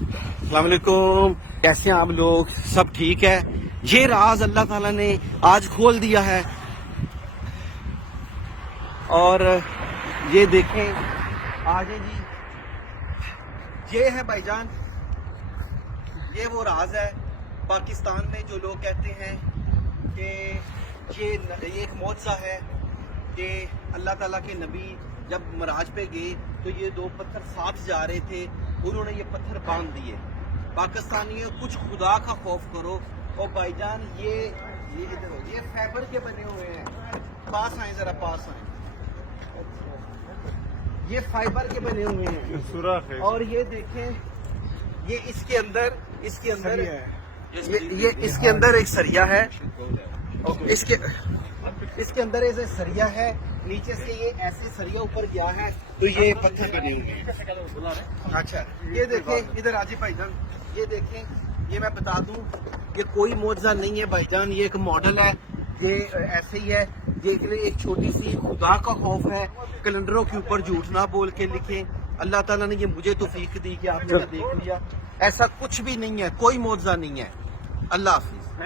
السلام علیکم، کیسے ہیں آپ لوگ؟ سب ٹھیک ہے؟ یہ راز اللہ تعالیٰ نے آج کھول دیا ہے اور یہ دیکھیں آگے جی، یہ ہے بھائی جان، یہ وہ راز ہے پاکستان میں جو لوگ کہتے ہیں کہ یہ ایک معجزہ ہے کہ اللہ تعالیٰ کے نبی جب معراج پہ گئے تو یہ دو پتھر ساتھ جا رہے تھے، انہوں نے یہ پتھر باندھ دیے۔ پاکستانیوں کچھ خدا کا خوف کرو۔ اور بھائی جان یہ ادھر ہو، یہ فائبر کے بنے ہوئے ہیں، پاس آئیں ذرا، پاس آئیں، یہ فائبر کے بنے ہوئے ہیں اور یہ دیکھیں یہ اس کے اندر یہ اس کے اندر ایک سریا ہے، اس کے اندر ایسے سریا ہے، نیچے سے یہ ایسے سریا اوپر گیا ہے تو یہ پتھر بنے ہوئے ہیں۔ اچھا یہ دیکھیں ادھر آجی بھائی جان، یہ دیکھیں، یہ میں بتا دوں یہ کوئی معجزہ نہیں ہے بھائی جان، یہ ایک ماڈل ہے، یہ ایسے ہی ہے، یہ ایک چھوٹی سی خدا کا خوف ہے۔ کیلنڈروں کے اوپر جھوٹ نہ بول کے لکھیں، اللہ تعالیٰ نے یہ مجھے توفیق دی کہ آپ نے دیکھ لیا، ایسا کچھ بھی نہیں ہے، کوئی معجزہ نہیں ہے۔ اللہ حافظ۔